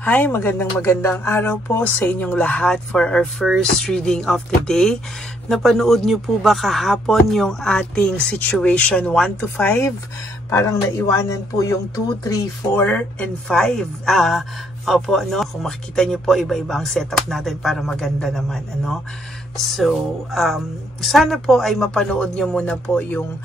Hi, magandang araw po sa inyong lahat for our first reading of the day. Napanood niyo po ba kahapon yung ating situation 1 to 5? Parang naiwanan po yung 2, 3, 4, and 5. Opo, no? Kung makikita niyo po, iba-iba ang setup natin para maganda naman, ano? So, sana po ay mapanood niyo muna po yung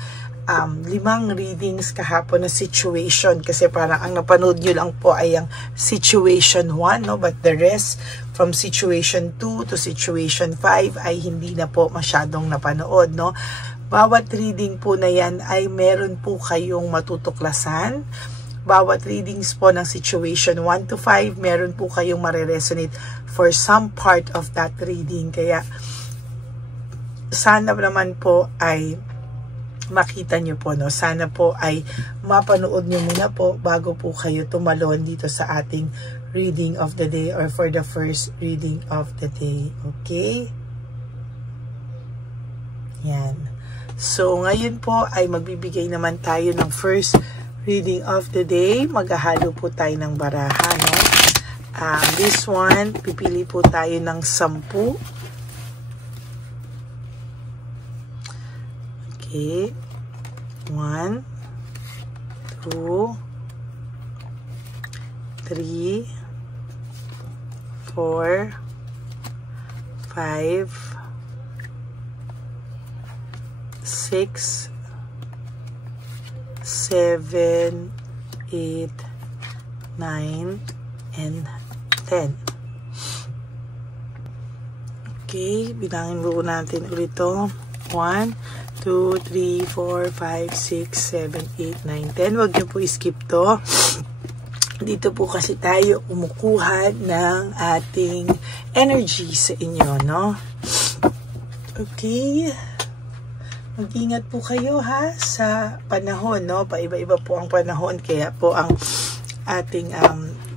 5 readings kahapon na situation, kasi parang ang napanood nyo lang po ay ang situation 1, no? But the rest from situation 2 to situation 5 ay hindi na po masyadong napanood, no? Bawat reading po na yan ay meron po kayong matutuklasan. Bawat readings po ng situation 1 to 5, meron po kayong mariresonate for some part of that reading. Kaya sana naman po ay makita nyo po, no? Sana po ay mapanood nyo muna po bago po kayo tumalon dito sa ating reading of the day or for the first reading of the day. Okay? Yan. So, ngayon po ay magbibigay naman tayo ng first reading of the day. Maghahalo po tayo ng baraha, no? This one, pipili po tayo ng 10. Okay. 1, 2, 3, 4, 5, 6, 7, 8, 9, and 10. Okay, bilangin po natin ulit ito. 1, 2, 3, 4, 5, 6, 7, 8, 9, 10. Huwag niyo po skip to. Dito po kasi tayo kumukuha ng ating energy sa inyo, no? Okay. Mag-ingat po kayo, ha, sa panahon, no? Paiba-iba po ang panahon, kaya po ang ating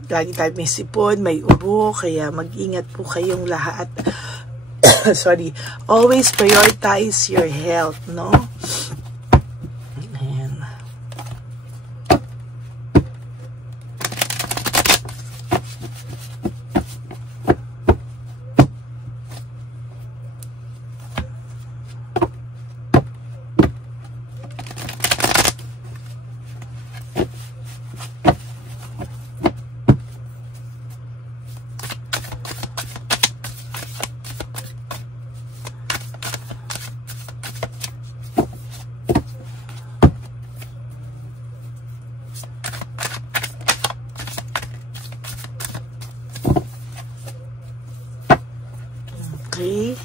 lagi tayo may sipon, may ubo, kaya mag-ingat po kayong lahat. Sorry, always prioritize your health, no? Ayan. Okay.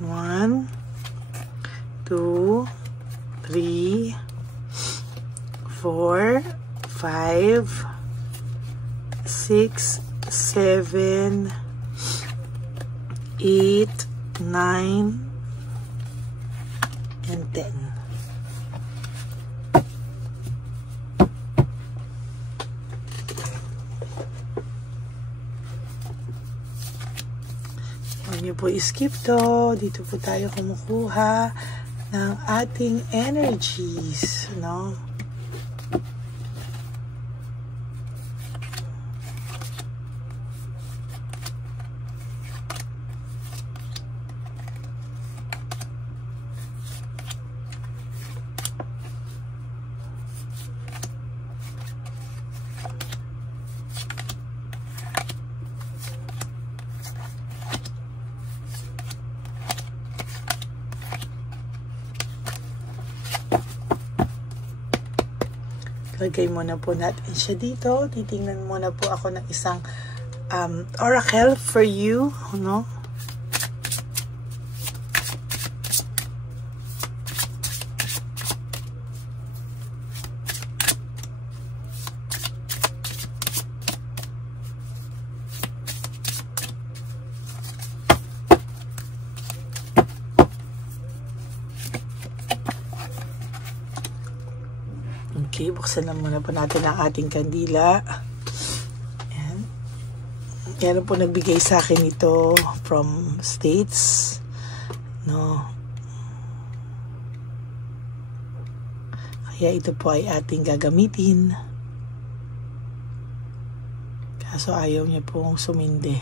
1, 2, 3, 4, 5, 6, 7, 8, 9, and 10. Huwag niyo po skip to. Dito po tayo kumukuha ng ating energies, no? Lagay muna po natin siya dito. Titingnan muna po ako ng isang oracle for you, no? Okay, buksan na muna po natin ang ating kandila. Ayan. Meron po nagbigay sa akin ito from States, no? Kaya ito po ay ating gagamitin. Kaso ayaw niya pong sumindi.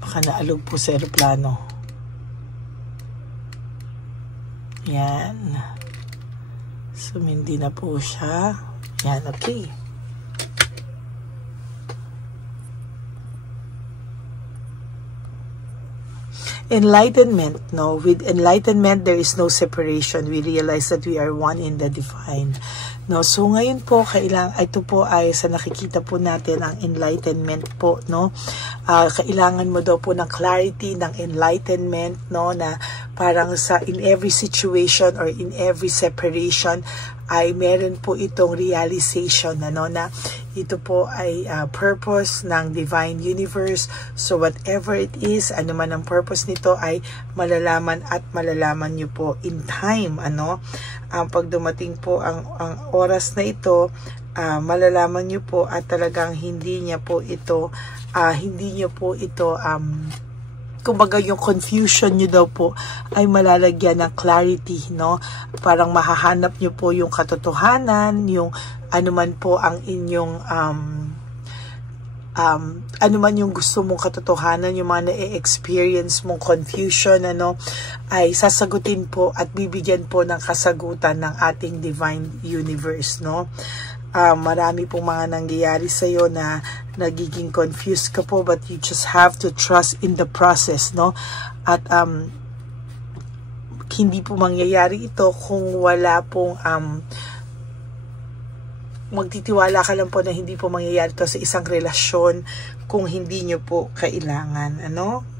Baka naalog po sa aeroplano. Yan. Sumindi na po siya. Yan, okay. Enlightenment, no? With enlightenment, there is no separation. We realize that we are one in the divine. No? So, ngayon po, ito po ay sa nakikita po natin ang enlightenment po, no? Kailangan mo daw po ng clarity, ng enlightenment, no? Na parang in every situation or in every separation, ay meron po itong realization, ano, na ito po ay purpose ng divine universe. So whatever it is, ano man ang purpose nito, ay malalaman at malalaman nyo po in time, ano. Pag dumating po ang oras na ito, malalaman nyo po at talagang hindi nyo po ito kumbaga yung confusion nyo daw po ay malalagyan ng clarity, no? Parang mahahanap nyo po yung katotohanan, yung ano man po ang inyong ano man yung gusto mong katotohanan, yung mga na-experience mong confusion, ano, ay sasagutin po at bibigyan po ng kasagutan ng ating divine universe, no? Marami pong mga nangyayari sa iyo na nagiging confused ka po, but you just have to trust in the process, no? At hindi po mangyayari ito kung wala pong magtitiwala ka lang po na hindi po mangyayari ito sa isang relasyon kung hindi nyo po kailangan, ano?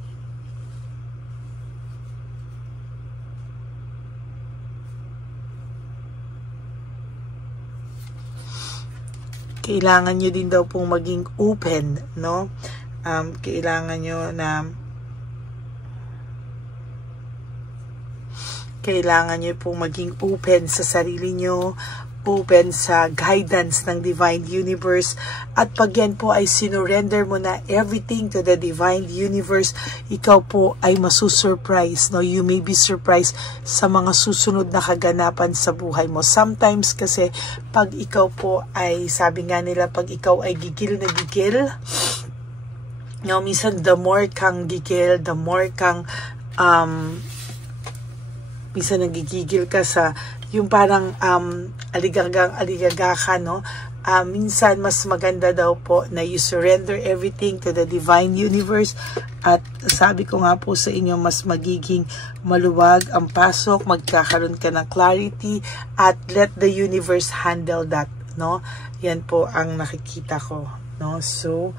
Kailangan nyo din daw pong maging open, no? Kailangan nyo pong maging open sa sarili nyo, open sa guidance ng divine universe, at pag yan po ay sinurrender mo na everything to the divine universe, ikaw po ay masusurprise, no? You may be surprised sa mga susunod na kaganapan sa buhay mo. Sometimes kasi pag ikaw po ay, sabi nga nila, pag ikaw ay gigil na gigil, no, minsan the more kang gigil, the more kang minsan nagigigil ka sa yung parang aligaga ka, no? Minsan mas maganda daw po na you surrender everything to the divine universe, at sabi ko nga po sa inyo, mas magiging maluwag ang pasok, magkakaroon ka ng clarity, at let the universe handle that, no? Yan po ang nakikita ko, no? So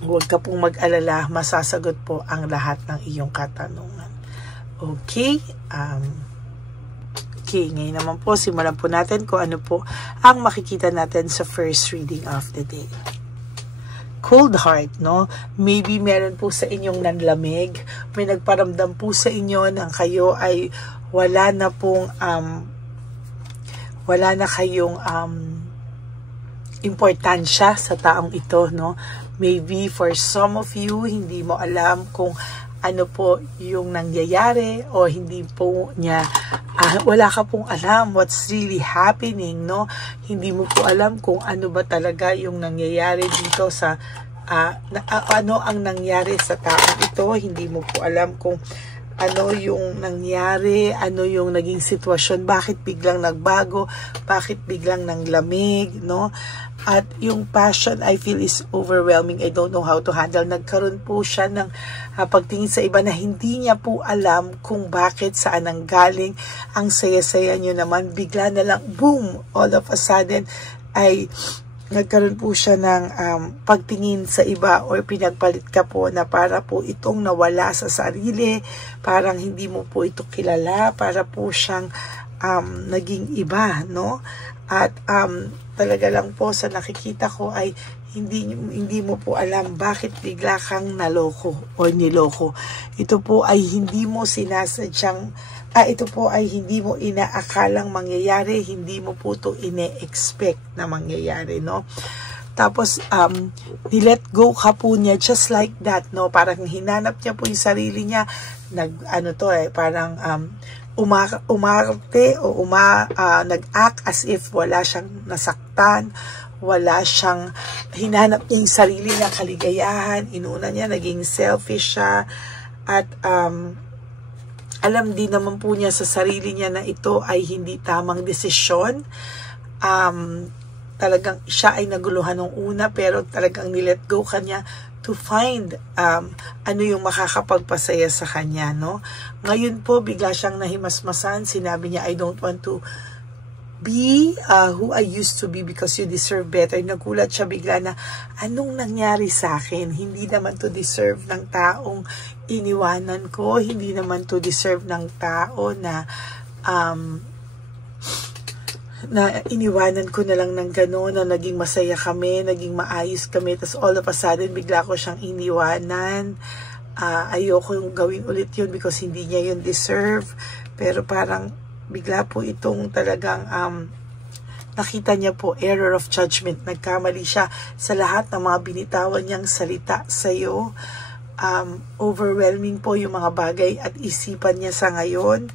huwag ka pong mag-alala, masasagot po ang lahat ng iyong katanungan. Okay, okay, ngayon naman po, simulan po natin kung ano po ang makikita natin sa first reading of the day. Cold heart, no? Maybe meron po sa inyong nanlamig, may nagparamdam po sa inyo nang kayo ay wala na kayong importansya sa taong ito, no? Maybe for some of you, hindi mo alam kung ano po yung nangyayari, o hindi po niya, wala ka pong alam what's really happening, no? Hindi mo po alam kung ano ba talaga yung nangyayari dito sa, ano ang nangyari sa taong ito. Hindi mo po alam kung ano yung nangyari, ano yung naging sitwasyon, bakit biglang nagbago, bakit biglang nanglamig, no? At yung passion, I feel, is overwhelming. I don't know how to handle. Nagkaroon po siya ng pagtingin sa iba na hindi niya po alam kung bakit, saan ang galing. Ang saya-saya nyo naman, bigla na lang, boom, all of a sudden, ay nagkaroon po siya ng pagtingin sa iba, or pinagpalit ka po na para po itong nawala sa sarili, parang hindi mo po ito kilala, para po siyang naging iba, no? At talaga lang po sa nakikita ko ay hindi mo po alam bakit bigla kang naloko o niloko. Ito po ay hindi mo sinasadyang, ito po ay hindi mo inaakalang mangyayari, hindi mo po ito ine-expect na mangyayari, no? Tapos, ni-let go ka po niya just like that, no? Parang hinanap niya po yung sarili niya, parang umarte o nag-act as if wala siyang nasaktan, wala siyang hinanap niya yung sarili niya kaligayahan, inuna niya, naging selfish siya, at alam din naman po niya sa sarili niya na ito ay hindi tamang desisyon. Talagang siya ay naguluhan ng una, pero talagang nilet go kanya to find ano yung makakapagpasaya sa kanya, no? Ngayon po, bigla siyang nahimasmasan. Sinabi niya, I don't want to be who I used to be because you deserve better. Nagulat siya bigla na, anong nangyari sa akin? Hindi naman to deserve ng taong iniwanan ko. Hindi naman to deserve ng tao na iniwanan ko na lang ng gano'n, na naging masaya kami, naging maayos kami, tapos all of a sudden, bigla ko siyang iniwanan. Ayoko yung gawin ulit yun because hindi niya yun deserve. Pero parang, bigla po itong talagang, nakita niya po, error of judgment. Nagkamali siya sa lahat ng mga binitawan niyang salita sa'yo. Overwhelming po yung mga bagay at isipan niya sa ngayon.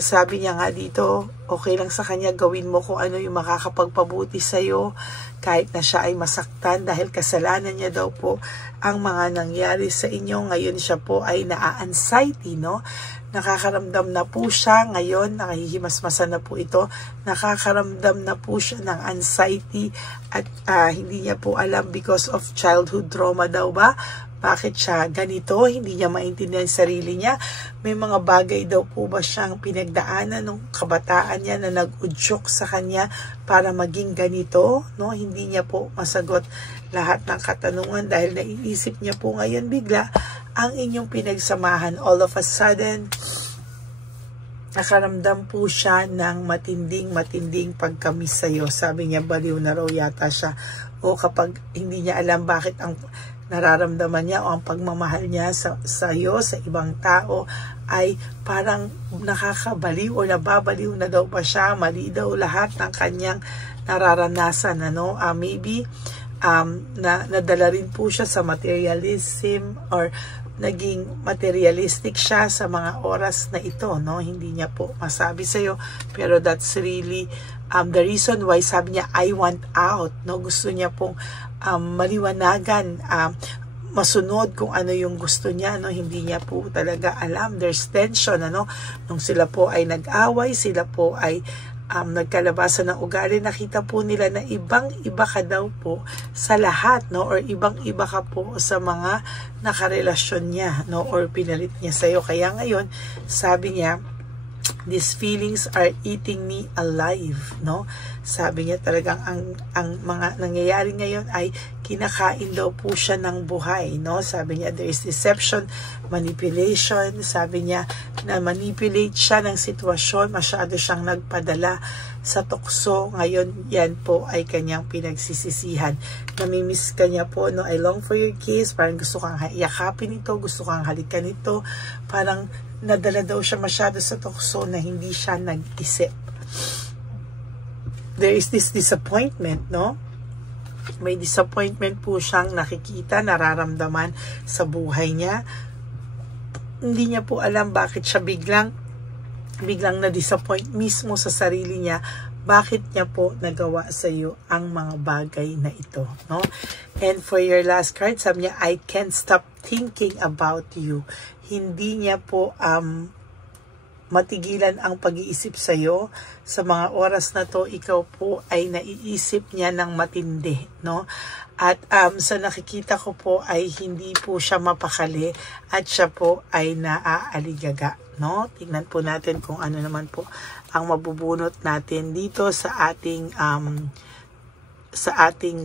Sabi niya nga dito, okay lang sa kanya, gawin mo kung ano yung makakapagpabuti sa'yo, kahit na siya ay masaktan, dahil kasalanan niya daw po ang mga nangyari sa inyo. Ngayon siya po ay na-anxiety, no? Nakakaramdam na po siya ngayon, nakahihimasmasan na po ito, nakakaramdam na po siya ng anxiety at hindi niya po alam because of childhood trauma daw ba? Bakit siya ganito? Hindi niya maintindihan sarili niya. May mga bagay daw po ba siyang pinagdaanan ng kabataan niya na nag-udyok sa kanya para maging ganito? No? Hindi niya po masagot lahat ng katanungan dahil naiisip niya po ngayon bigla ang inyong pinagsamahan. All of a sudden, nakaramdam po siya ng matinding pagkamis sa'yo. Sabi niya, baliw na raw yata siya. O kapag hindi niya alam bakit ang nararamdaman niya o ang pagmamahal niya sa iyo, sa ibang tao, ay parang nakakabaliw o nababaliw na daw pa siya. Mali daw lahat ng kanyang nararanasan. Ano? Maybe nadala rin po siya sa materialism or naging materialistic siya sa mga oras na ito. No? Hindi niya po masabi sa iyo, pero that's really the reason why sabi niya, I want out. No? Gusto niya pong maliwanagan, masunod kung ano yung gusto niya, no? Hindi niya po talaga alam. There's tension, ano? Nung sila po ay nag-away, sila po ay nagkalabasan ng ugali, nakita po nila na ibang-iba ka daw po sa lahat, no? Or ibang-iba ka po sa mga nakarelasyon niya, no? Or pinalit niya sa'yo. Kaya ngayon, sabi niya, these feelings are eating me alive, no? Sabi niya talagang ang mga nangyayari ngayon ay kinakain daw po siya ng buhay, no? Sabi niya there is deception, manipulation. Sabi niya na manipulate siya ng sitwasyon, masyado siyang nagpadala sa tukso. Ngayon yan po ay kanyang pinagsisisihan. Namimiss kanya po, no? I long for your kiss. Parang gusto kang yakapin ito, gusto kang halikan ito. Parang nadala daw siya masyado sa tukso na hindi siya nag-isip. There is this disappointment, no? May disappointment po siyang nakikita, nararamdaman sa buhay niya. Hindi niya po alam bakit siya biglang na-disappoint mismo sa sarili niya. Bakit niya po nagawa sa iyo ang mga bagay na ito, no? And for your last card, sabi niya, I can't stop thinking about you. Hindi niya po matigilan ang pag-iisip sa iyo. Sa mga oras na to, ikaw po ay naiisip niya ng matindi, no? At sa nakikita ko po ay hindi po siya mapakali at siya po ay naaaligaga, no? Tingnan po natin kung ano naman po ang mabubunot natin dito sa ating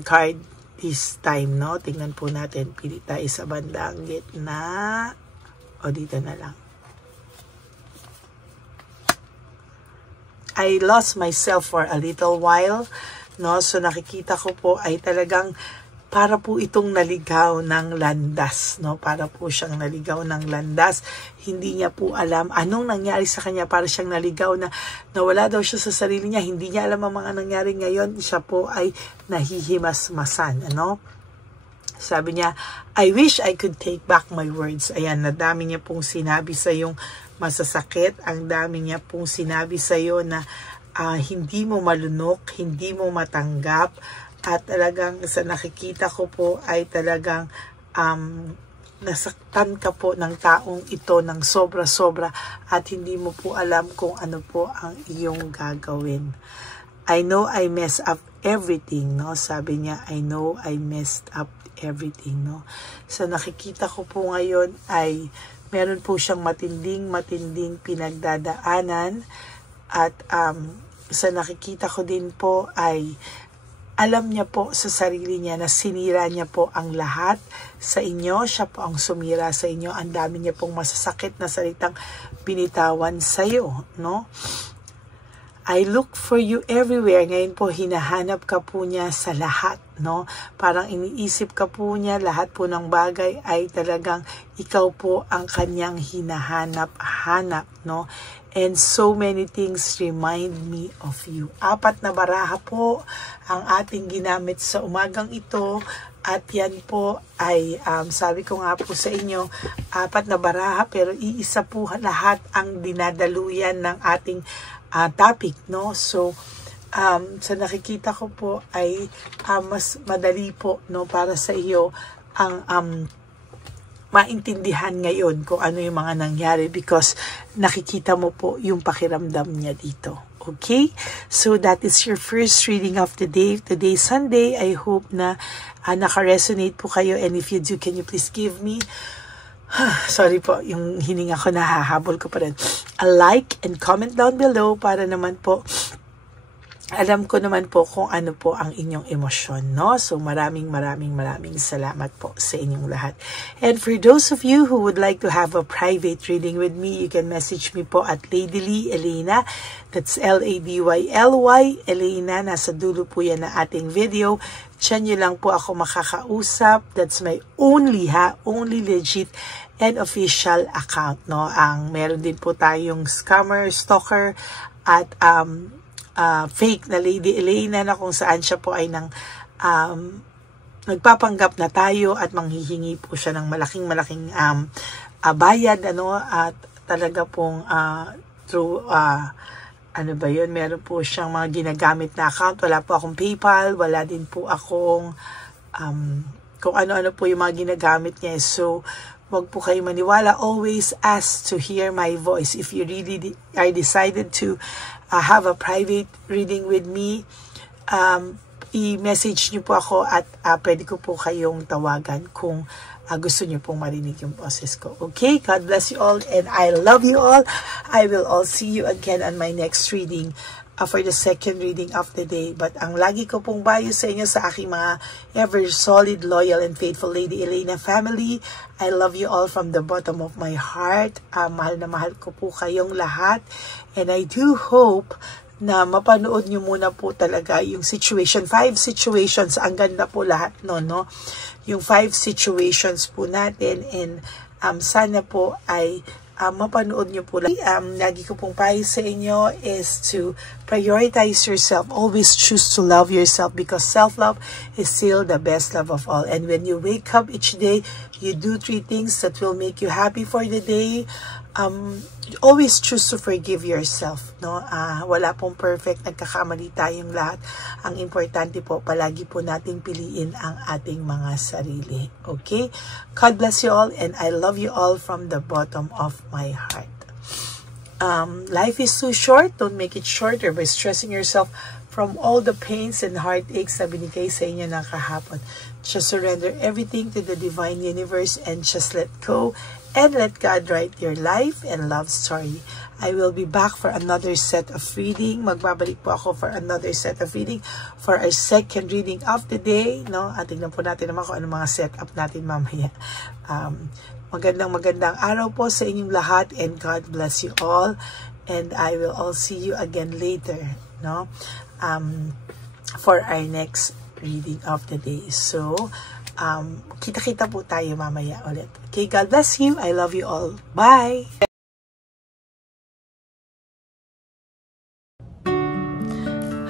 card this time, no? Tingnan po natin, pili tayo sa bandang gitna o dito na lang. I lost myself for a little while, no? So nakikita ko po ay talagang para po itong naligaw ng landas, no? Para po siyang naligaw ng landas. Hindi niya po alam anong nangyari sa kanya, para siyang naligaw na nawala daw siya sa sarili niya. Hindi niya alam ang mga nangyari ngayon. Siya po ay nahihimasmasan, ano? Sabi niya, I wish I could take back my words. Ayan, nadami niya pong sinabi sa yung masasakit, ang dami niya pong sinabi sa'yo na hindi mo malunok, hindi mo matanggap, at talagang sa nakikita ko po ay talagang nasaktan ka po ng taong ito ng sobra-sobra at hindi mo po alam kung ano po ang iyong gagawin. I know I messed up everything, no? Sabi niya, I know I messed up everything, no? Sa nakikita ko po ngayon ay meron po siyang matinding pinagdadaanan, at sa nakikita ko din po ay alam niya po sa sarili niya na sinira niya po ang lahat sa inyo. Siya po ang sumira sa inyo. Ang dami niya pong masasakit na salitang binitawan sa iyo, no? I look for you everywhere. Ngayon po, hinahanap ka po niya sa lahat, no? Parang iniisip ka po niya, lahat po ng bagay ay talagang ikaw po ang kanyang hinahanap-hanap, no? And so many things remind me of you. 4 na baraha po ang ating ginamit sa umagang ito. At yan po ay, sabi ko nga po sa inyo, 4 na baraha, pero iisa po lahat ang dinadaluyan ng ating topic, no? So, sa nakikita ko po ay mas madali po, no, para sa iyo ang maintindihan ngayon kung ano yung mga nangyari because nakikita mo po yung pakiramdam niya dito. Okay? So, that is your first reading of the day. Today, Sunday. I hope na naka-resonate po kayo, and if you do, can you please give me sorry po, yung hininga ko, nahahabol ko pa rin. A like and comment down below para naman po alam ko naman po kung ano po ang inyong emosyon, no? So maraming salamat po sa inyong lahat. And for those of you who would like to have a private reading with me, you can message me po at Lady Lee Elena. That's L-A-D-Y-L-Y Elena. Nasa dulo po yan na ating video. Diyan nyo lang po ako makakausap. That's my only legit and official account, no? Ang meron din po tayong scammer, stalker, at fake na Lady Elena na kung saan siya po ay nagpapanggap na tayo at manghihingi po siya ng malaking bayad, ano, at talaga pong through ano ba yun, meron po siyang mga ginagamit na account. Wala po akong PayPal, wala din po akong kung ano-ano po yung mga ginagamit niya. So wag po kayo maniwala. Always ask to hear my voice. If you really are decided to have a private reading with me, i-message nyo po ako at pwede ko po kayong tawagan kung gusto nyo pong marinig yung boses ko. Okay? God bless you all and I love you all. I will all see you again on my next reading for the second reading of the day. But ang lagi ko pong bayo sa inyo sa aking mga ever solid, loyal, and faithful Lady Elena family, I love you all from the bottom of my heart. Mahal na mahal ko po kayong lahat. And I do hope na mapanood nyo muna po talaga yung situation. 5 situations. Ang ganda po lahat, no? Yung 5 situations po natin. And sana po ay mapanood nyo po. Lagi ko pong payo sa inyo is to prioritize yourself. Always choose to love yourself because self-love is still the best love of all. And when you wake up each day, you do 3 things that will make you happy for the day. Always choose to forgive yourself, no? Wala pong perfect, nagkakamali tayong lahat. Ang importante po, palagi po nating piliin ang ating mga sarili. Okay? God bless you all and I love you all from the bottom of my heart. Life is too short. Don't make it shorter by stressing yourself from all the pains and heartaches na binigay sa inyo ng kahapon. Just surrender everything to the divine universe and just let go and let God write your life and love story. I will be back for another set of reading. Magbabalik po ako for another set of reading for our second reading of the day, no? At tingnan po natin naman kung ano mga setup natin mamaya. Magandang araw po sa inyong lahat and God bless you all. And I will all see you again later, no? For our next reading of the day. So, kita-kita po tayo mamaya ulit. Okay, God bless you. I love you all. Bye!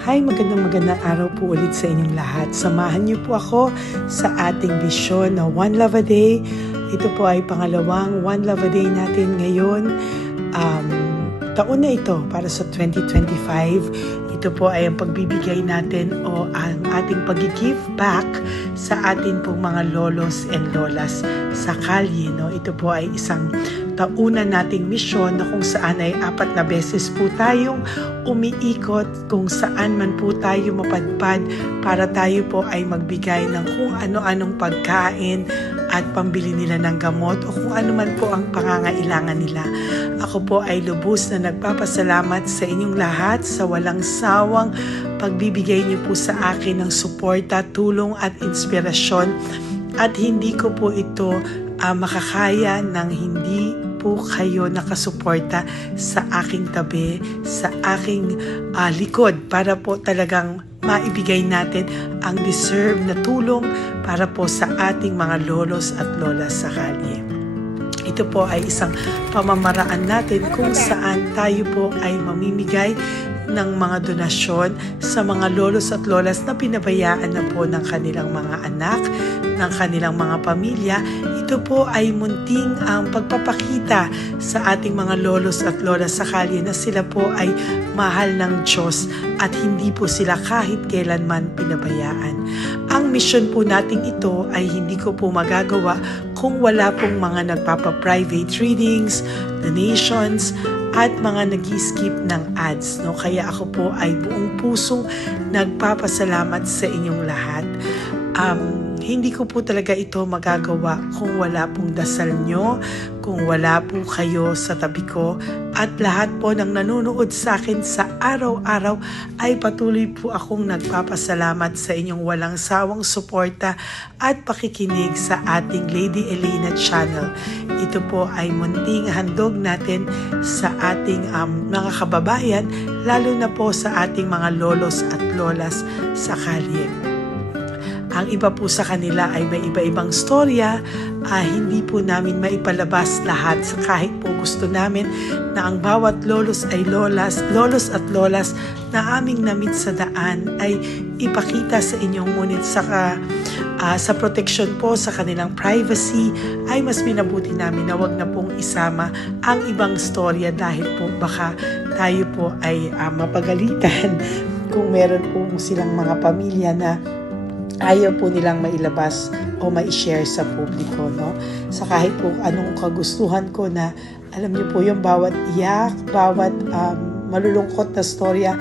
Hi, magandang araw po ulit sa inyong lahat. Samahan niyo po ako sa ating vision na One Love a Day. Ito po ay pangalawang One Love a Day natin ngayon. taon na ito para sa 2025. Ito po ay ang pagbibigay natin o ang ating pag-give back sa atin pong mga lolos and lolas sa kalye. No? Ito po ay isang taunan nating misyon na kung saan ay 4 na beses po tayong umiikot kung saan man po tayo mapadpad para tayo po ay magbigay ng kung ano-anong pagkain at pambili nila ng gamot o kung ano man po ang pangangailangan nila. Ako po ay lubos na nagpapasalamat sa inyong lahat sa walang sawang pagbibigay niyo po sa akin ng suporta, tulong at inspirasyon, at hindi ko po ito makakaya ng hindi po kayo nakasuporta sa aking tabi, sa aking likod para po talagang maibigay natin ang deserve na tulong para po sa ating mga lolos at lolas sa kalye. Ito po ay isang pamamaraan natin kung saan tayo po ay mamimigay ng mga donasyon sa mga lolos at lolas na pinabayaan na po ng kanilang mga anak, ng kanilang mga pamilya. Ito po ay munting ang pagpapakita sa ating mga lolos at lolas sa kalye na sila po ay mahal ng Diyos at hindi po sila kahit kailanman pinabayaan. Ang mission po nating ito ay hindi ko po magagawa kung wala pong mga nagpapa-private readings, donations, at mga nag-skip ng ads. No? Kaya ako po ay buong pusong nagpapasalamat sa inyong lahat. Hindi ko po talaga ito magagawa kung wala pong dasal nyo, kung wala po kayo sa tabi ko, at lahat po ng nanonood sa akin sa araw-araw ay patuloy po akong nagpapasalamat sa inyong walang sawang suporta at pakikinig sa ating Lady Elena channel. Ito po ay munting handog natin sa ating mga kababayan, lalo na po sa ating mga lolos at lolas sa kalye. Ang iba po sa kanila ay may iba-ibang storya, hindi po namin maipalabas lahat kahit po gusto namin na ang bawat lolos ay lolos at lolas na aming namit sa daan ay ipakita sa inyo, ngunit sa protection po sa kanilang privacy ay mas minabuti namin na wag na pong isama ang ibang storya dahil po baka tayo po ay mapagalitan kung meron po silang mga pamilya na ayaw po nilang mailabas o ma-share sa publiko, no? Sa kahit po anong kagustuhan ko na, alam niyo po yung bawat iyak, bawat malulungkot na storya,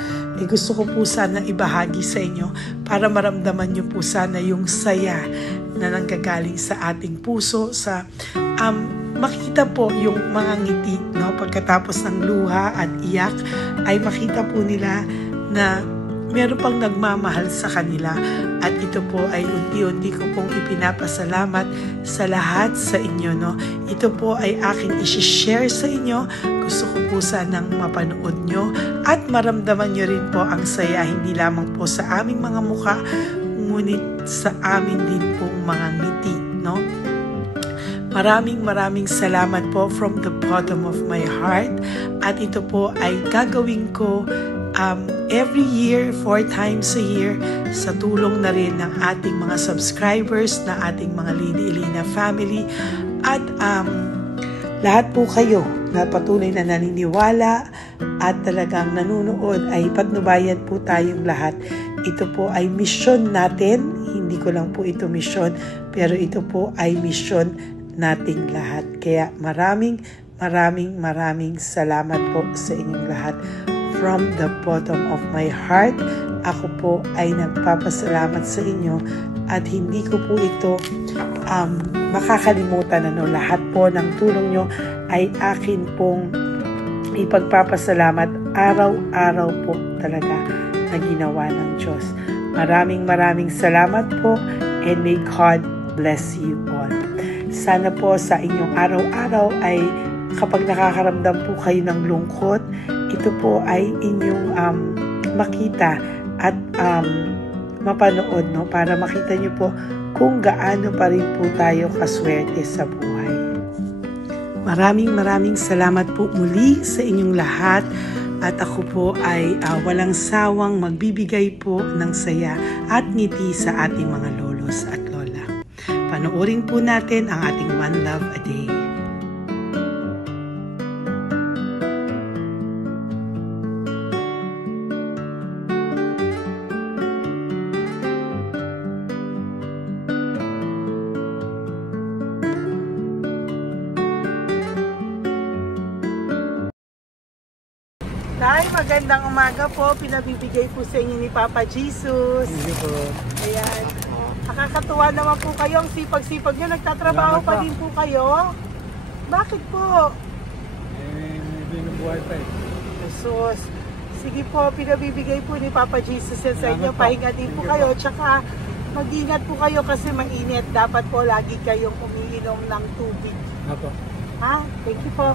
gusto ko po sana ibahagi sa inyo para maramdaman niyo po sana yung saya na nanggagaling sa ating puso, sa makita po yung mga ngiti, no? Pagkatapos ng luha at iyak ay makita po nila na meron pang nagmamahal sa kanila, at ito po ay unti-unti ko pong ipinapasalamat sa lahat sa inyo, no? Ito po ay aking isi-share sa inyo. Gusto ko po sanang mapanood nyo at maramdaman nyo rin po ang saya, hindi lamang po sa aming mga mukha, ngunit sa amin din pong mga ngiti, no? Maraming salamat po from the bottom of my heart, at ito po ay gagawin ko every year, 4 times a year, sa tulong na rin ng ating mga subscribers, na ating mga Lady Elena family, at lahat po kayo na patuloy na naniniwala at talagang nanonood, ay patnubayan po tayong lahat. Ito po ay mission natin, hindi ko lang po ito mission, pero ito po ay mission nating lahat. Kaya maraming salamat po sa inyong lahat. From the bottom of my heart, ako po ay nagpapasalamat sa inyo, at hindi ko po ito makakalimutan. Lahat po ng tulong nyo ay akin pong ipagpapasalamat araw-araw po talaga na ginawa ng Diyos. Maraming salamat po, and may God bless you all. Sana po sa inyong araw-araw ay kapag nakakaramdam po kayo ng lungkot, ito po ay inyong makita at mapanood, no? Para makita nyo po kung gaano pa rin po tayo kaswerte sa buhay. Maraming salamat po muli sa inyong lahat, at ako po ay walang sawang magbibigay po ng saya at ngiti sa ating mga lolos at lola. Panoorin po natin ang ating One Love a Day. Nay, magandang umaga po. Pinabibigay po sa inyo ni Papa Jesus. Thank you po. Ayan. Nakakatuwa naman po kayo. Ang sipag-sipag nyo. Nagtatrabaho pa din po kayo. Bakit po? Medyo nabuhay pa eh. Jesus. Sige po, pinabibigay po ni Papa Jesus yan sa inyo. Pahinga din po kayo. Tsaka mag-ingat po kayo kasi mainit. Dapat po lagi kayong umiinom ng tubig. Apo. Ha? Thank you po.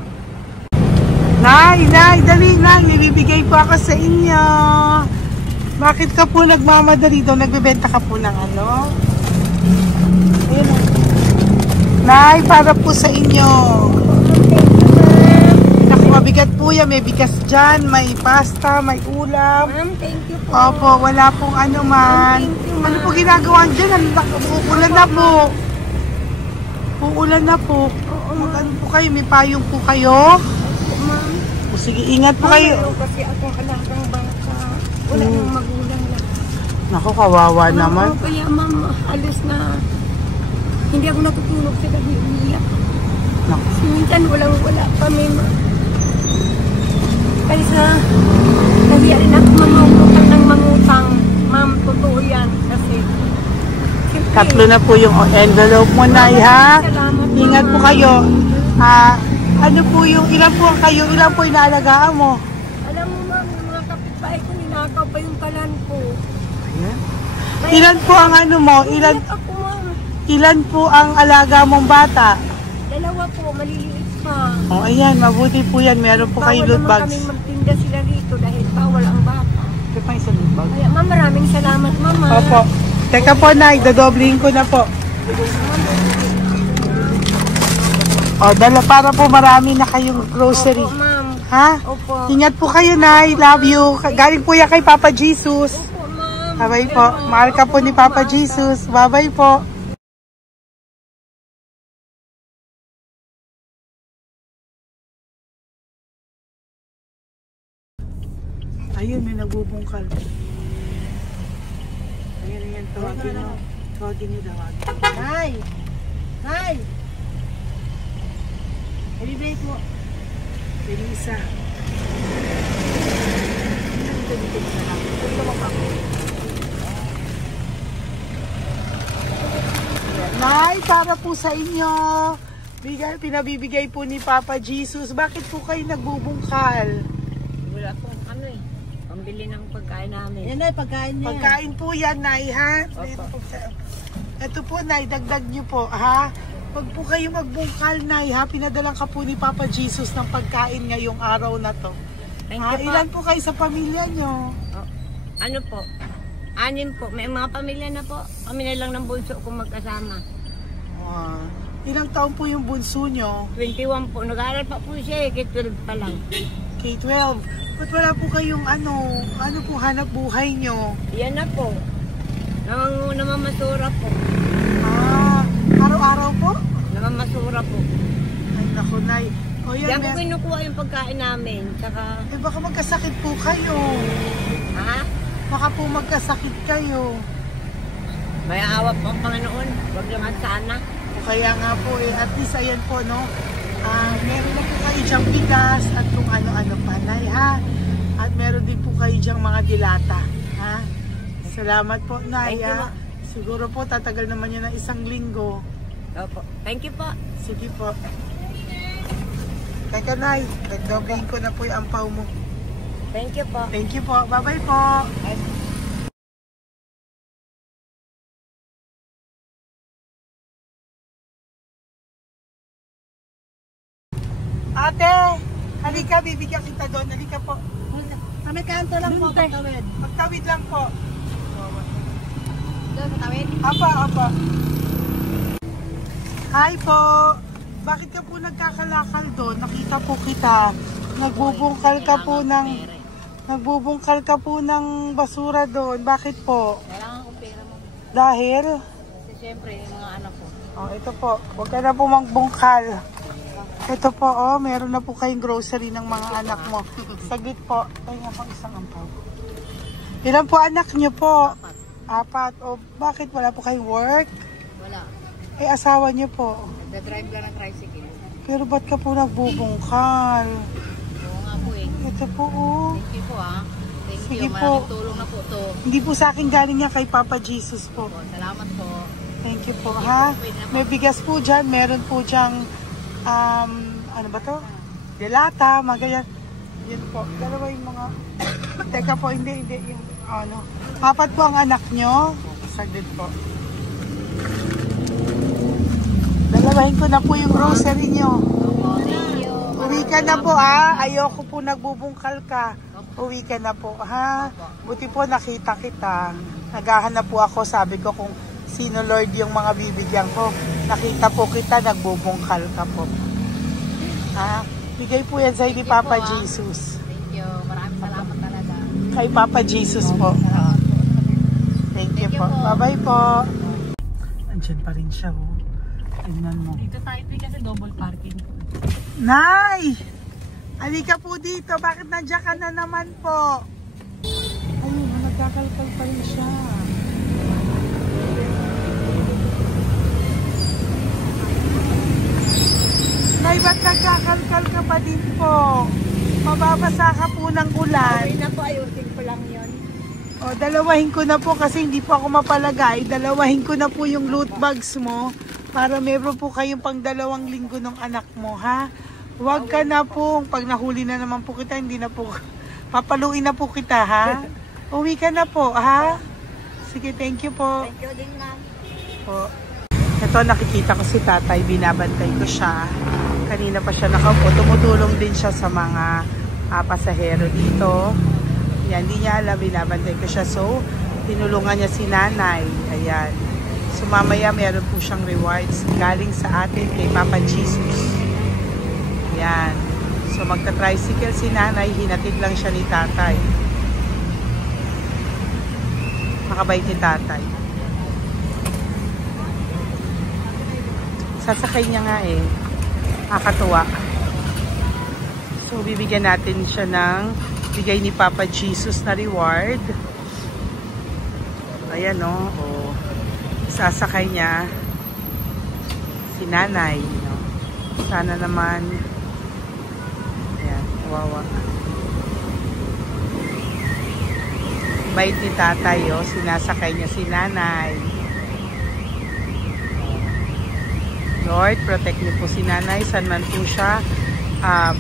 Nay, dali na. Nilibigay po ako sa inyo. Bakit ka po nagmamadali daw? Nagbebenta ka po ng ano? Ayun. Nay, para po sa inyo. Naku, mabigat po yan. May bigas dyan, may pasta, may ulam. Ma'am, thank you po. Opo, wala pong ano man. Ano po ginagawa dyan? Uulan na po. Uulan na po. Mag-ano po kayo? May payong po kayo? Ma'am. O sige, ingat po kayo. Kasi akong alagang bangka. Wala nang magulang na. Naku, kawawa naman. Kaya ma'am, halos na hindi ako natutulog sa gabi. Umiyak. Naku. Minsan wala kami ma'am. Kaysa nahiya rin ako mamangutang ng mangutang. Ma'am, totoo yan. Kasi siyempre, Tatlo na po yung envelope mo, Nay, ha? salamat, Ingat po ma'am. kayo. Ano po yung, ilan po kayo, ilan po inaalagaan mo? Alam mo ma'am, yung mga kapitbahay ko, ninakaw pa yung kalan ko. Ilan po ang ano mo? Umiyak ako ma'am. Ilan po ang alaga mong bata? Dalawa po, maliliit pa. O, ayan, mabuti po yan. Meron po kayo loot Bawal naman bags. kaming magtinda sila rito dahil bawal ang bata. Ito pa isang loot bag. Kaya ma'am, maraming salamat mama. Opo. Teka po, Nay, dadobling ko na po. O, dala para po marami na kayong grocery. Opo ma'am. Ha? Opo. Ingat po kayo, Nay. Love you. Galing po yan kay Papa Jesus. Opo ma'am. Bye-bye po. Mahal ka po ni Papa Jesus. Bye-bye po. Ayun, may nagbubungkal. Ayun, tawagin mo. Tawagin niyo, tawagin. Nay! Nay! Celebrate mo. Elisa. Nay, para po sa inyo. Pinabibigay po ni Papa Jesus. Bakit po kayo nagbubungkal? Wala po ano eh. Pambili ng pagkain namin. Yan ay pagkain niya. Pagkain po yan, Nay, ha? Ito po, Nay, dagdag niyo po, ha? Pag po kayo magbungkal, Nay, ha? Pinadalang ka po ni Papa Jesus ng pagkain ngayong araw na to. Thank you po. Ilan po kayo sa pamilya nyo? Oh, ano po? 6 po. May mga pamilya na po. Kami na lang ng bunso kung magkasama. Ilang taon po yung bunso nyo? 21 po. Nag-aaral pa po siya eh. K-12 pa lang. K-12. Ba't wala po kayong ano po hanap buhay nyo? Yan na po. Namamasura po. Araw-araw po? Namamasura po. Ay, naku, Nay. O yan, Diyan po kinukuha yung pagkain namin. Saka, baka magkasakit po kayo. ha? Baka po magkasakit kayo. May awa po ang Panginoon. Huwag naman sana. O kaya nga po at least ayan po, no? Meron na po kayo dyang bigas at kung ano-ano pa, Nay, ha? At meron din po kayo dyang mga dilata, ha? Salamat po, Nay, Thank you, ha? Siguro po tatagal naman yun ng 1 linggo. Opo. Thank you po. Sige po. Teka, Nay, nagdobling ko na po yung ampaw mo. Thank you po. Thank you po. Bye-bye po. Ate, halika, bibigyan kita doon. Halika po. Sa may kanto lang po, pagtawid. Magtawid lang po. Doon, patawid? Apa. Hi po. Bakit ka po nagkakalakal doon? Nakita po kita. Nagbubungkal ka po ng basura doon. Bakit po? Kailangan ko pera mo. Dahil? Kasi syempre, yung mga anak ko. Oh, ito po. Huwag ka na po magbungkal. Ito po, meron na po kayong grocery ng mga anak mo. Saglit po. Ay, nga po isang ampaw. Ilan po anak niyo po? 4. O, bakit wala po kayong work? Wala. Asawa niyo po. Nagda-drive lang ng tricycle. Pero ba't ka po nagbubungkal? Oo nga po eh. Ito Ito po, oh. Thank you po ah. Thank Sige you. po. Maraming tulong na po to. Hindi po sa akin galing yan, kay Papa Jesus po. Salamat po. Thank you po, ha? May bigas po dyan. Meron po dyang, ano ba to? Delata, mga ganyan. Yan po. Dalawa yung mga... Teka po, hindi. Yung, ano. Apat po ang anak nyo. Saglit po. Dalawahin ko na po yung grocery nyo. Uwi ka na po, ha? Ayoko po nagbubungkal ka. Uwi ka na po, ha? Buti po nakita kita. Naghahanap po ako, sabi ko kung sino Lord yung mga bibigyan ko. Nakita po kita, nagbubungkal ka po. Ha? Bigay po yan sa'yo ni Papa Jesus. Thank you. Maraming salamat talaga. Kay Papa Jesus po. Thank you po. Bye-bye po. Andiyan pa rin siya, oh. Tingnan mo. Dito tayo kasi double parking. Nay! Halika po dito. Bakit nandiyan ka na naman po? Ayun, nagkakalkal pa rin siya. Nay, ba't nagkakalkal ka pa din po? Mababasa ka po ng ulan. Okay na po, ayusin ko lang yun. O, dalawahin ko na po kasi hindi po ako mapalagay. Dalawahin ko na po yung loot bags mo para meron po kayong pang 2 linggo ng anak mo, ha? Huwag ka na po. Pag nahuli na naman po kita, hindi na po, papaluin na po kita, ha? Uwi ka na po, ha? Sige, thank you po. Thank you din, ma'am. Po. Ito, nakikita ko si tatay, binabantay ko siya. Kanina pa siya nakaupo. Tumutulong din siya sa mga pasahero dito. Yan, hindi niya alam, binabantay ko siya. So, tinulungan niya si nanay. Ayan. So, mamaya meron po siyang rewards galing sa atin kay Papa Jesus. Ayan. So, magta-tricycle si nanay. Hinatid lang siya ni tatay. Makabait ni tatay. Sasakay niya nga eh. Nakakatuwa. So, bibigyan natin siya ng bigay ni Papa Jesus na reward. Ayan, no? O, sasakay niya si nanay. No? Sana naman ayan, kawawa. Bait ni tatay, oh. Sinasakay niya si nanay. Lord, protect niyo po si nanay. Saan man po siya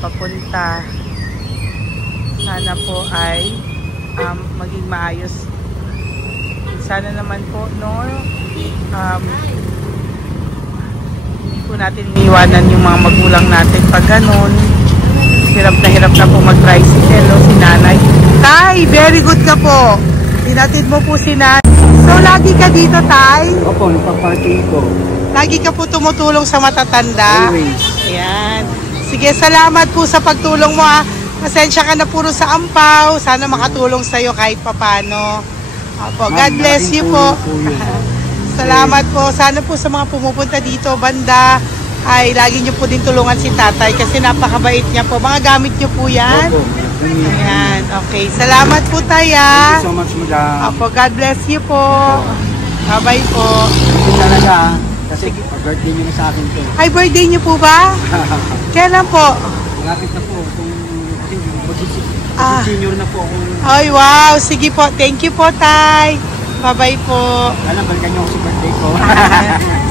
papunta. Sana po ay maging maayos. Sana naman po, no? Hindi po natin iiwanan yung mga magulang natin pag ganun. Hirap na po mag-tricycle, no? Si nanay. Tay, very good ka po. Tinatid mo po si nanay. So, lagi ka dito, Tay? Opo, nagpa-parking ko. Lagi ka po tumutulong sa matatanda. Always. Ayan. Sige, salamat po sa pagtulong mo, ha. Pasensya ka na puro sa ampaw. Sana makatulong sa'yo kahit papano. Opo, God bless you po. Salamat po. Sana po sa mga pumupunta dito, banda, ay lagi nyo po din tulungan si tatay kasi napakabait niya po. Mga gamit nyo po yan. Opo. Ayan, okay. Salamat po tayo. Thank you so much, madam. Opo, God bless you po. Bye-bye po. Ito talaga, kasi birthday niyo na sa akin to. Ay, birthday niyo po ba? Kailan po? Malapit na po. Kasi senior na po ako. Ay, wow. Sige po. Thank you po, Tay. Bye-bye po. Alam, balikan niyo ako sa birthday ko.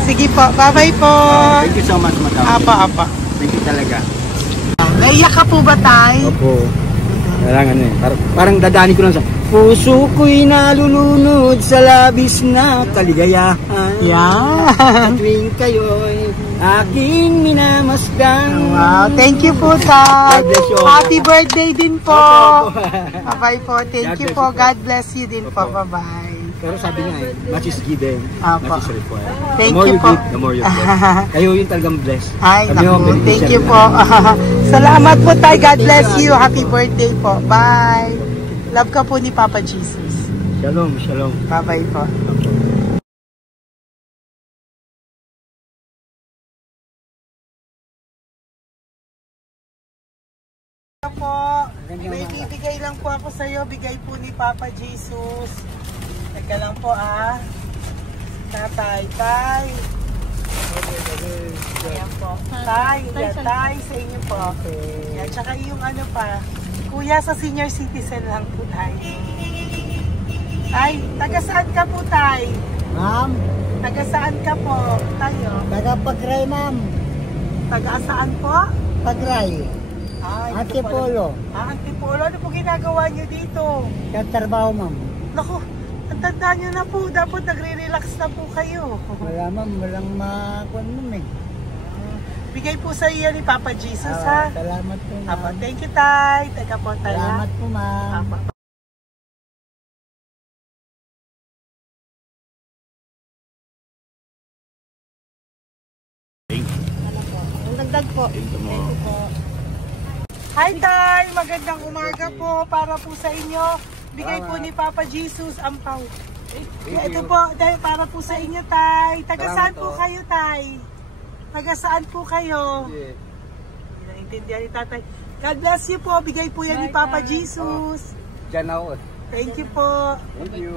Sige po. Bye-bye po. Thank you so much, madam. Apa. Thank you talaga. Naiyak ka po ba, Tay? Opo. Kailangan eh. Parang dadaanin ko lang sa puso ko'y nalulunod sa labis na kaligayahan. Yan. Tuwing kayo'y aking minamasdan. Wow. Thank you po, Tay. God bless you. Happy birthday din po. Opo. Bye-bye po. Thank you po. God bless you din po. Bye-bye. Pero sabi nga eh, much is given, Apo. much is required. Thank The more you you po. give, the more you bless. Kayo yung talagang bless. Ay, Kami naku. yung Thank beneficiary you po. Salamat po, Tay. God bless you. Happy birthday po. Bye. Love ka po ni Papa Jesus. Shalom, shalom. Bye-bye po. May bibigay lang po ako sa iyo. Bigay po ni Papa Jesus. Teka lang po, Tatay, Tay. Ayan po. Tay, yan, Tay, sa inyo po. Yan, tsaka yung ano pa. Kuya, sa senior citizen lang po tayo. Tay, taga saan ka po, Tay? Ma'am, Taga saan ka po, tayo? taga Pagray, ma'am. Taga saan po? Pagray. Ay, Antipolo. Antipolo. Ano po ginagawa niyo dito? Nagtrabaho, ma'am. Naku, ang tanda niyo na po. Dapat nagre-relax na po kayo. Wala, ma'am. Walang makuha, ma'am eh. Bigay po sa iyo ni Papa Jesus, ha? Salamat po, ma'am. Apo, thank you, Tay. Taga po, Tay. Salamat po, ma'am. Apo. Ang dagdag po. Hi, Tay! Magandang umaga po para po sa inyo. Bigay po ni Papa Jesus ang pau. Ito po, Tay, para po sa inyo, Tay. Taga saan po kayo, Tay? Taga saan po kayo? Hindi naintindihan ni Tatay. God bless you po. Bigay po yan ni Papa Jesus. Diyan ako. Thank you po. Thank you.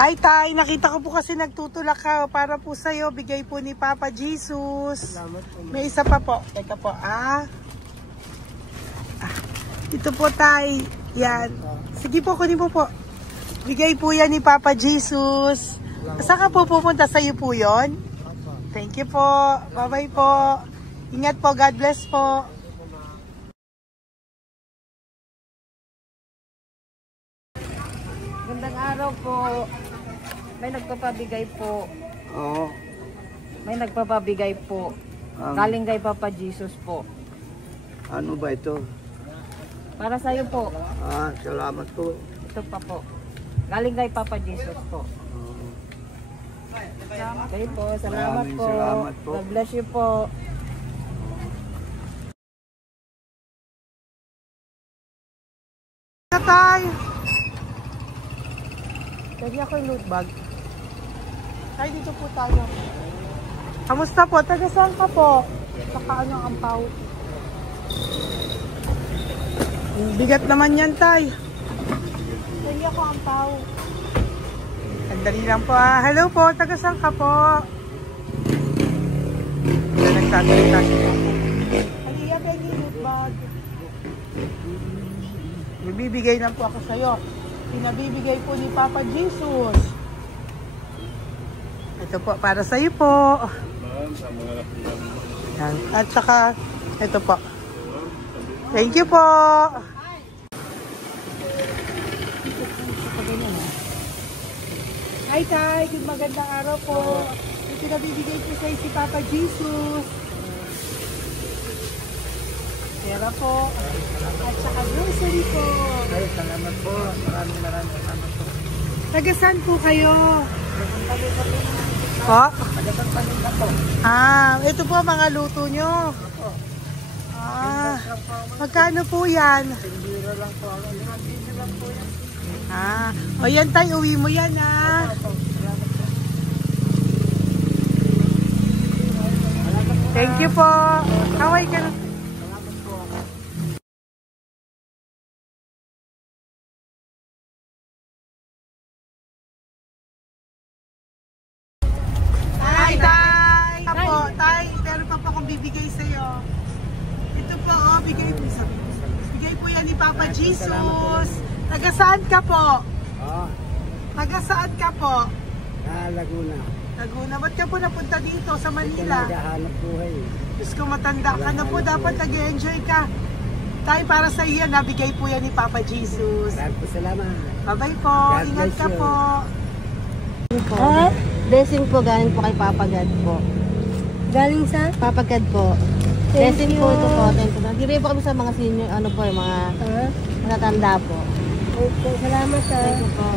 Ay, Tay, nakita ko po kasi nagtutulak ka para po sa'yo. Bigay po ni Papa Jesus. May isa pa po. Teka po, Ito po, Tay. Yan. Sige po, kunin mo po. Bigay po yan ni Papa Jesus. Saan ka po pupunta? Sa'yo po yun? Thank you po. Bye-bye po. Ingat po. God bless po. Gandang araw po. May nagpapabigay po. Oo. May nagpapabigay po. Galing kay Papa Jesus po. Ano ba ito? Para sa iyo po. Salamat po. Ito pa po. Galing kay Papa Jesus po. Okay po. Salamat Maraming po. salamat po. God bless you po. Tay! Lagi ako yung loot bag. Tay, dito po tayo. Kamusta po? Taga saan ka po? Saka ano ang ampaw? Bigat naman yan, Tay. Lagi ako ampaw. Sandali lang po, Hello po, taga saan ka po? Yan, nagsasalita si Papa. Halika, Benny, loot bag. Bibigay lang po ako sa'yo. Pinabibigay po ni Papa Jesus. Ito po, para sa'yo po. Yan. At saka, ito po. Thank you po. Hi, Tay. Good magandang araw po. Yung pinabibigay po sa'yo si Papa Jesus. Pera po. At saka grocery po. Ay, salamat po. Maraming salamat po. Taga saan po kayo? Po? Ito po mga luto nyo. Magkano po yan? Biro lang po. Biro lang po yan. O yan, Tay, uwi mo yan, Thank you po. Kaway ka na. Hi, Tay! Tay, meron pa po akong bibigay sa'yo. Ito po, bigay po yan ni Papa Jesus. Taga saan ka po? Taga saan ka po? Laguna. Laguna. Ba't ka po napunta dito sa Manila? Naghahanap buhay. Diyos ko, matanda ka na po. Dapat nag-enjoy ka. Tay, para sa iyo, nabigay po yan ni Papa Jesus. Maraming po salamat. Bye-bye po. God Ingat bless ka you. po. Blessing po galing po kay Papa God po. Galing sa? Papa God po. Blessing po ito po. Thank you. Nagkiri po kami sa mga senior, ano po, yung mga matatanda po. Okay, salamat sa. Thank you po.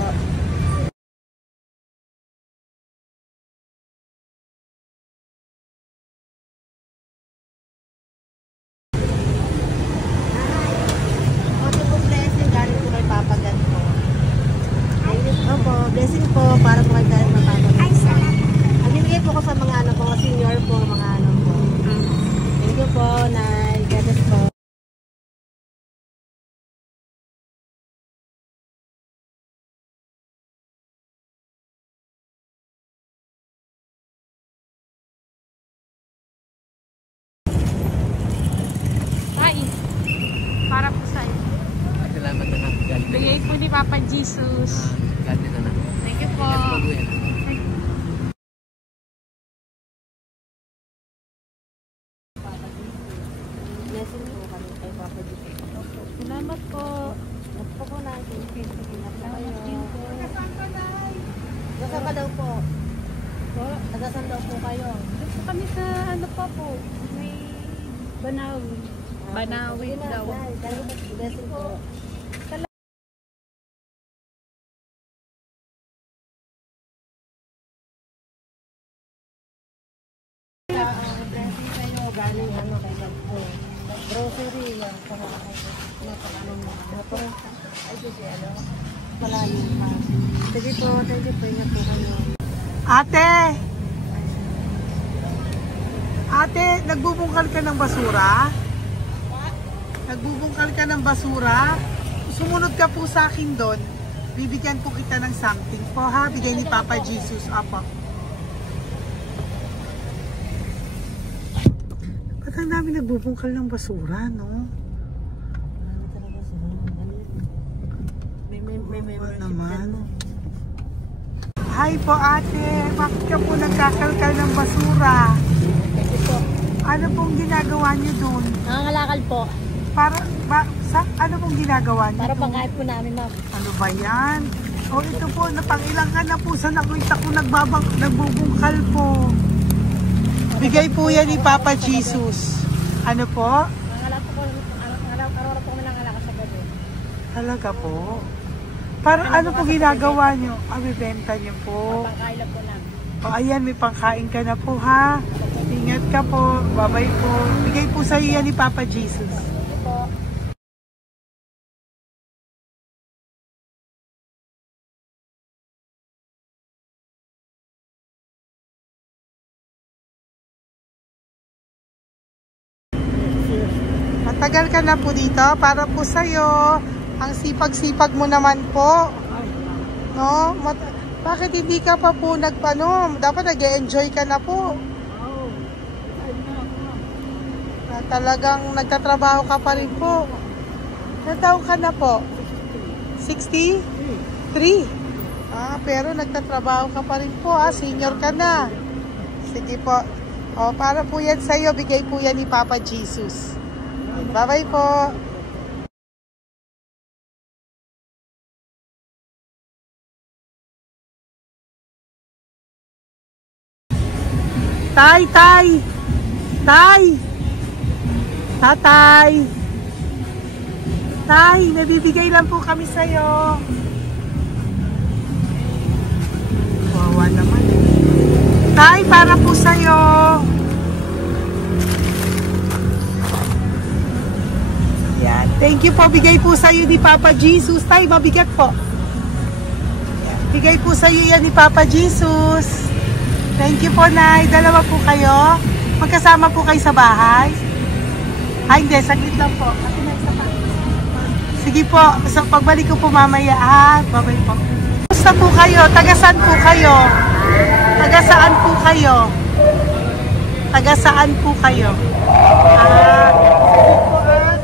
Papa Jesus. God bless na. Thank you po. Blessing po kami kay Papa Jesus. Salamat po. Gusto po natin. Salamat din po. Basta ka daw po. Po. Tagasan daw po kayo. Gusto kami sa ano pa po. May Banawi. Banawi daw. Blessing po. Blessing kayo. Galing ano kay God po. Grocery yan. Napakaano mo. Ay, kasi ano. Malalim pa. Sige po. Thank you po. Ingat po kayo. Ate! Ate, nagbubungkal ka ng basura? Nagbubungkal ka ng basura? Sumunod ka po sa akin doon. Bibigyan po kita ng something po ha. Bigay ni Papa Jesus. Apo. Ba't ang dami nagbubungkal ng basura, no? May Ano naman? Hi po ate. Bakit ka po nagkakalkal ng basura? Thank you po. Ano pong ginagawa niyo doon? Nangangalakal po. Ano pong ginagawa niyo Para doon? pangkait po namin, ma'am. Ano ba yan? O ito po, napangilang ka na po sa nakita ko nagbubungkal po. Bigay po yan ni Papa Jesus. Ano po? Nangangalakal po araw-araw po kami nangangalakal sa gabi. Talaga po? Para ano po ginagawa niyo? Bibenta niyo po. Pangkailan po namin. O ayan, may pangkain ka na po ha. Ingat ka po. Bye-bye po. Bigay po sa iyo yan ni Papa Jesus. Ito po. Matagal ka na po dito. Para po sa'yo. Ang sipag-sipag mo naman po. No? Bakit hindi ka pa po nagpano? Dapat nag-e-enjoy ka na po. Talagang nagtatrabaho ka pa rin po. Ilang taon ka na po? 63? Pero nagtatrabaho ka pa rin po. Senior ka na. Sige po. Para po yan sa'yo. Bigay po yan ni Papa Jesus. Bye-bye po. Tay! Tatay! Tay, may bibigay lang po kami sa'yo. Wawa naman. Tay, para po sa'yo. Yan. Thank you po. Bigay po sa'yo ni Papa Jesus. Tay, mabigat po. Yan. Bigay po sa'yo yan ni Papa Jesus. Thank you po, Nay. Dalawa po kayo. Magkasama po kayo sa bahay. Hindi. Saglit lang po. Sige po. So, pagbalik ko po mamaya. Bye-bye po. Gusto po kayo? Taga-saan po kayo? Taga-saan po kayo? Taga-saan po kayo? Sige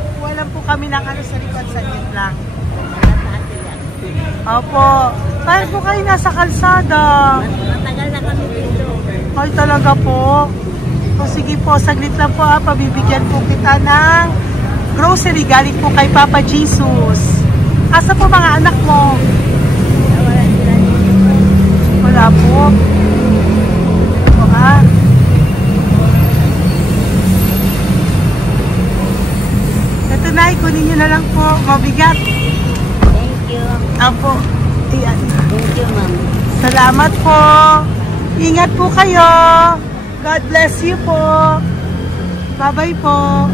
po wala po kami ng sa likod. Saglit lang. Opo. Bakit po kayo nasa kalsada? Matagal na kami dito. Ay, talaga po. So, sige po, saglit lang po pabibigyan po kita ng grocery galing po kay Papa Jesus. Asa po mga anak mo? Wala po. Ito na, kunin nyo na lang po. Mabigat. Thank you. Apo. Ayan. Thank you, ma'am. Salamat po. Ingat po kayo. God bless you po. Bye-bye po.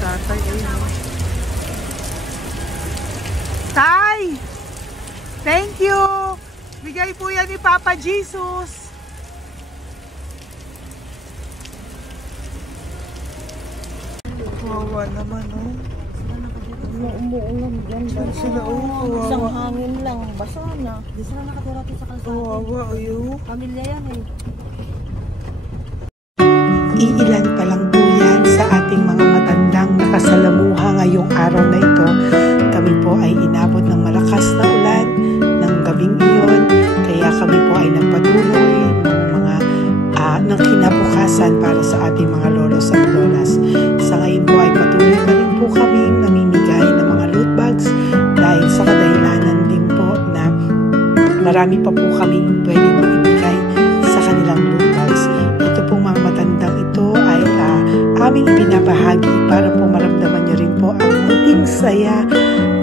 Tatay, ayun. Thank you! Bigay po yan ni Papa Jesus. Kawawa naman, oh. Umuulan dyan. Saan sila, oh? Isang Kawawa. hangin lang. Basa na. Di sila nakatira sa kalsada. Kawawa, ayo. Pamilya yan eh. Iilan pa lang po yan sa ating mga matandang nakasalamuha ngayong araw na ito. Kami po ay inabot ng malakas na ulan ng gabing iyon. Kaya kami po ay nagpatuloy ng kinabukasan para sa ating mga lolos at lolas. Sa ngayon po ay patuloy pa rin po kami namimigay ng mga loot bags dahil sa kadahilanan din po na marami pa po kami pwedeng maibigay sa kanilang loot bags. Ito pong mga matandang ito ay aming ibinabahagi para po maramdaman nyo rin po ang munting saya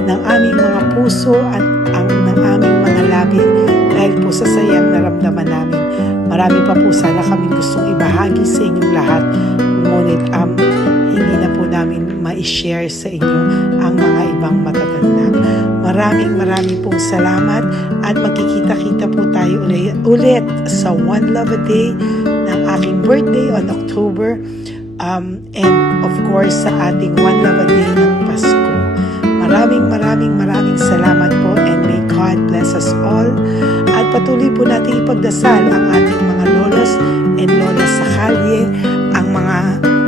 ng aming mga puso at ng aming mga labi dahil po sa sayang naramdaman namin. Marami pa po sana kaming gustong ibahagi sa inyong lahat, ngunit hindi na po namin ma-share sa inyo ang mga ibang matatanda. Maraming pong salamat at magkikita-kita po tayo ulit sa One Love a Day ng aking birthday on October and of course sa ating One Love a Day ng Pasko. Maraming salamat po and may God bless us all. At patuloy po natin ipagdasal ang ating mga lolos and lolas sa kalye, ang mga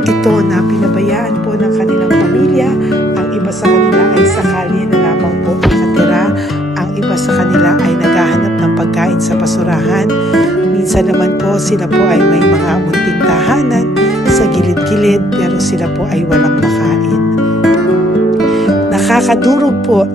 ito na pinabayaan po ng kanilang pamilya. Ang iba sa kanila ay sa kalye na lamang po nakatira. Ang iba sa kanila ay naghahanap ng pagkain sa basurahan. Minsan naman po sila po ay may mga munting tahanan sa gilid-gilid pero sila po ay walang makain. Nakakadurog po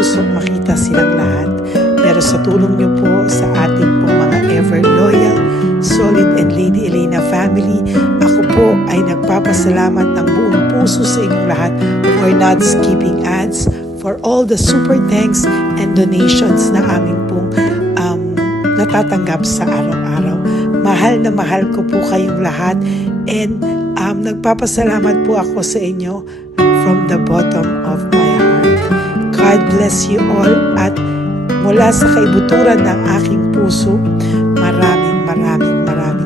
puso makita silang lahat. Pero sa tulong niyo po sa ating pong mga ever loyal, solid and Lady Elena family, ako po ay nagpapasalamat ng buong puso sa inyong lahat for not skipping ads, for all the super thanks and donations na aming pong natatanggap sa araw-araw. Mahal na mahal ko po kayong lahat, and nagpapasalamat po ako sa inyo from the bottom of my heart. God bless you all, at mula sa kaibuturan ng aking puso, maraming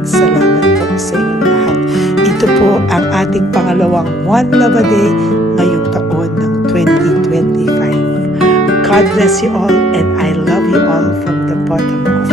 salamat po sa inyong lahat. Ito po ang ating pangalawang One Love a Day ngayong taon ng 2025. God bless you all, and I love you all from the bottom of